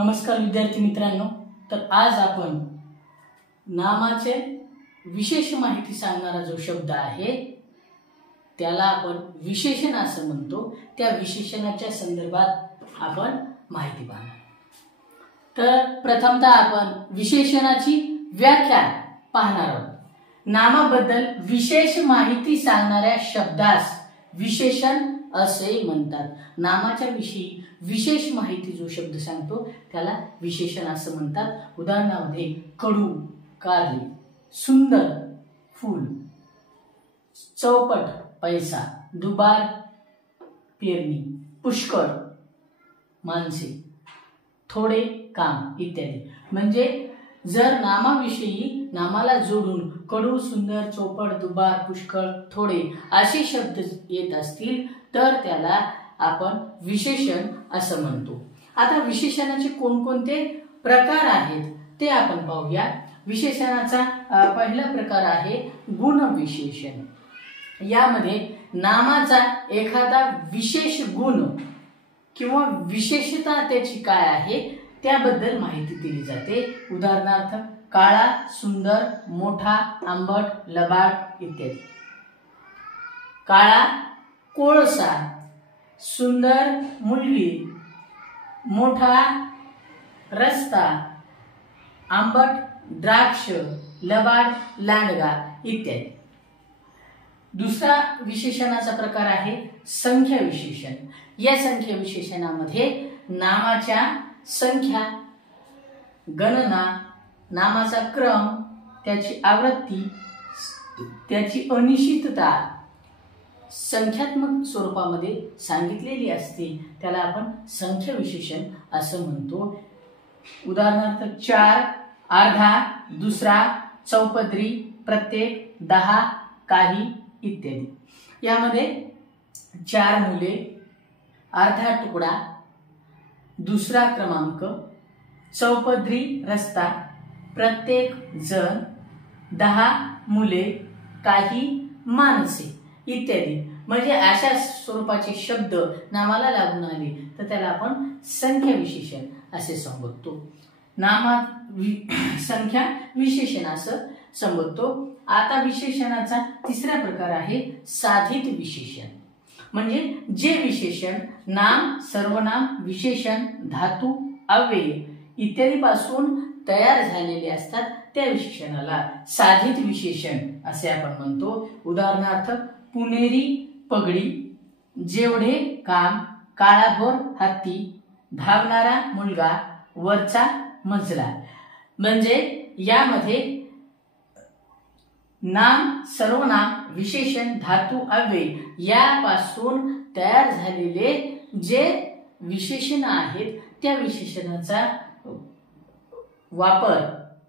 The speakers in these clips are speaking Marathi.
नमस्कार विद्यार्थी मित्रांनो, तर आज आपण नामाचे विशेष माहिती सांगणारा जो शब्द आहे त्याला आपण विशेषण असं म्हणतो। त्या विशेषणाच्या संदर्भात आपण माहिती पाहणार। तर प्रथमतः आपण विशेषणाची व्याख्या पाहणार आहोत। नामाबद्दल विशेष माहिती सांगणाऱ्या शब्दास विशेषण असे म्हणतात। नामाच्या विषयी विशेष माहिती जो शब्द सांगतो त्याला विशेषण असं म्हणतात। उदाहरणामध्ये कडू, कारले, सुंदर फूल, चौपट पैसा, दुबार पेरणी, पुष्कळ माणसे, थोडे काम इत्यादी। म्हणजे जर नामाविषयी नामाला जोडून कडू, सुंदर, चौपट, दुबार, पुष्कळ, थोडे असे शब्द येत असतील तर त्याला आपण विशेषण असं म्हणतो। आता विशेषणाचे कोणकोणते प्रकार आहेत ते आपण पाहूया। विशेषणाचा पहिला प्रकार आहे गुण विशेषण। यामध्ये नामाचा एखादा विशेष गुण किंवा विशेषता त्याची काय आहे त्याबद्दल माहिती दिली जाते। उदाहरणार्थ काळा, सुंदर, मोठा, आंबट, लबाड इत्यादी। काळा कोळसा, सुंदर मुलगी, मोठा रस्ता, आंबट द्राक्ष, लबाड लांडगा इत्यादी। दुसरा विशेषणाचा प्रकार आहे संख्या विशेषण। या संख्या विशेषणामध्ये नामाच्या संख्या, गणना, नामाचा क्रम, त्याची आवृत्ती, त्याची अनिश्चितता संख्यात्मक स्वरूपामध्ये सांगितलेली असते, त्याला आपण संख्या विशेषण असं म्हणतो। उदाहरणार्थ 4, अर्धा, दुसरा, चौपदरी, प्रत्येक, 10, काही इत्यादी। यामध्ये 4 मुले, अर्धा तुकडा, दुसरा क्रमांक, चौपदरी रस्ता, प्रत्येक जण, 10 मुले, काही माणसे इत्यादी। म्हणजे अशा स्वरूपाचे शब्द नामाला लागून आले तर त्याला आपण संख्या विशेषण असे संबोधतो। नामात संख्या विशेषण असं संबोधतो। आता विशेषणाचा तिसरा प्रकार आहे साधित विशेषण। म्हणजे जे विशेषण नाम, सर्वनाम, विशेषण, धातू, अव्यय इत्यादी पासून तयार झालेले असतात त्या विशेषणाला साधित विशेषण असे आपण म्हणतो। उदाहरणार्थ पुणेरी पगडी, जेवढे काम, काळाभोर हत्ती, धावणारा मुलगा, वरचा मजला। म्हणजे यामध्ये नाम, सर्वनाम, विशेषण, धातू, अव्यय यापासून तयार झालेले जे विशेषण आहेत त्या विशेषणाचा वापर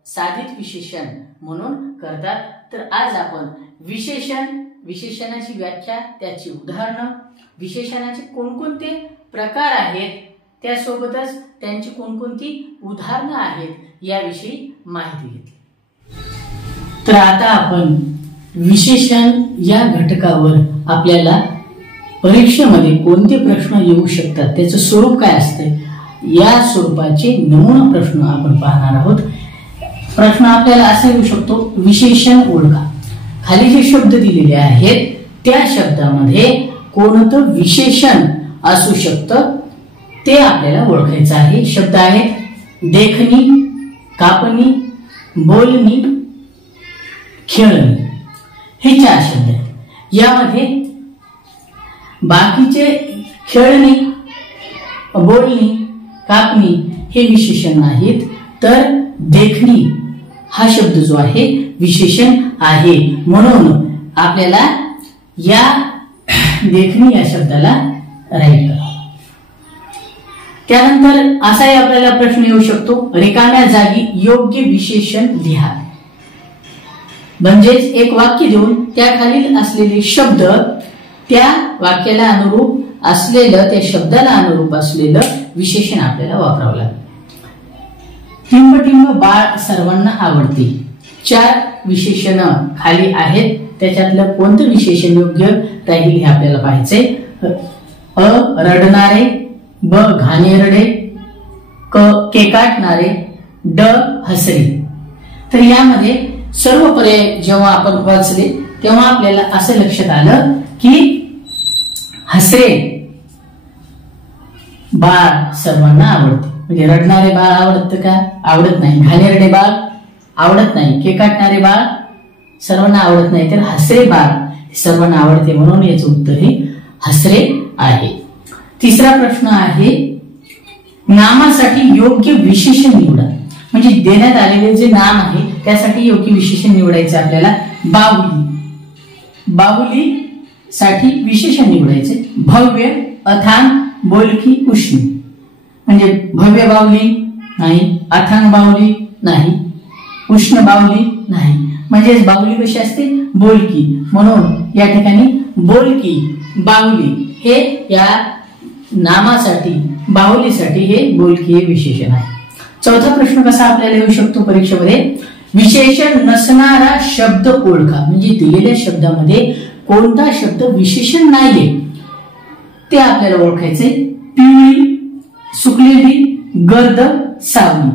साधित विशेषण म्हणून करतात। तर आज आपण विशेषण, विशेषणाची व्याख्या, त्याची उदाहरणं, विशेषणाचे कोणकोणते प्रकार आहेत त्यासोबतच त्यांची कोणकोणती उदाहरणं आहेत याविषयी माहिती घेतली। तर आता आपण विशेषण या घटकावर आपल्याला परीक्षेमध्ये कोणते प्रश्न येऊ शकतात, त्याचं स्वरूप काय असते या स्वरूपाचे नमुना प्रश्न आपण पाहणार आहोत। प्रश्न आपल्याला असा येऊ शकतो, विशेषण ओळखा। खाली जे शब्द दिलेले आहेत त्या शब्दामध्ये कोणतं विशेषण असू शकतं ते आपल्याला ओळखायचं आहे। शब्द आहेत देखणी, कापणी, बोलणी, खेळणी, हे 4 शब्द आहेत। यामध्ये बाकीचे खेळणी, बोलणी, कापणी हे विशेषण नाहीत, तर देखणी हा शब्द जो आहे विशेषण आहे। म्हणून आपल्याला या देखणी या शब्दाला राईट करा। त्यानंतर असाही आपल्याला प्रश्न येऊ शकतो, रिकाम्या जागी योग्य विशेषण लिहा। म्हणजेच एक वाक्य देऊन त्याखालील असलेले शब्द त्या वाक्याला अनुरूप असलेलं, त्या शब्दाला अनुरूप असलेलं विशेषण आपल्याला वापरावं लागेल। टिंब बाळ सर्वांना आवडते। 4 विशेषण खाली आहेत, त्याच्यातलं कोणतं विशेषण योग्य राहील हे आपल्याला पाहायचंय। अ रडणारे, ब घाणेरडे, केकाटणारे, ड हसरे. तर यामध्ये सर्व पर्याय जेव्हा आपण वाचले तेव्हा आपल्याला असं लक्षात आलं की हसरे बाळ सर्वांना आवडते. म्हणजे रडणारे बाळ आवडतं का? आवडत नाही. घाणेरडे बाळ आवडत नाही. केकाटणारे बाळ सर्वांना आवडत नाही. तर हसरे बाळ सर्वांना आवडते, म्हणून याचं उत्तर हे हसरे आहे. तिसरा प्रश्न आहे, नामासाठी योग्य विशेषण निवडा. म्हणजे देण्यात आलेले जे नाम आहे त्यासाठी योग्य विशेषण निवडायचे आपल्याला. बाहुली, बाहुली साठी विशेषण निवडायचे. भव्य, अथांग, बोलकी, उष्ण. म्हणजे भव्य बाहुली नाही, अथांग बाहुली नाही, उष्ण बाहुली नाही. म्हणजे बाहुली कशी असते? बोलकी. म्हणून या ठिकाणी बोलकी, बाहुली हे या नामासाठी, बाहुलीसाठी हे बोलकी हे विशेषण आहे. चौथा प्रश्न कसा आपल्याला येऊ शकतो परीक्षेमध्ये? विशेषण नसणारा शब्द ओळखा. म्हणजे दिलेल्या शब्दामध्ये कोणता शब्द विशेषण नाहीये ते आपल्याला ओळखायचे. पिवळी, सुकलेली, गर्द, सावली.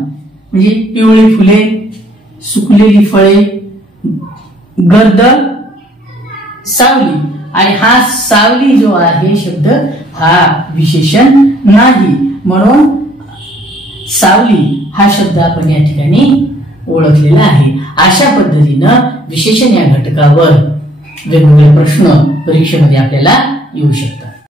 म्हणजे पिवळी फुले, सुकलेली फळे, गर्द, सावली. आणि हा सावली जो आहे शब्द हा विशेषण नाही, म्हणून सावली हा शब्द आपण या ठिकाणी ओळखलेला आहे. अशा पद्धतीनं विशेषण या घटकावर वेगवेगळे प्रश्न परीक्षेमध्ये आपल्याला येऊ शकतात.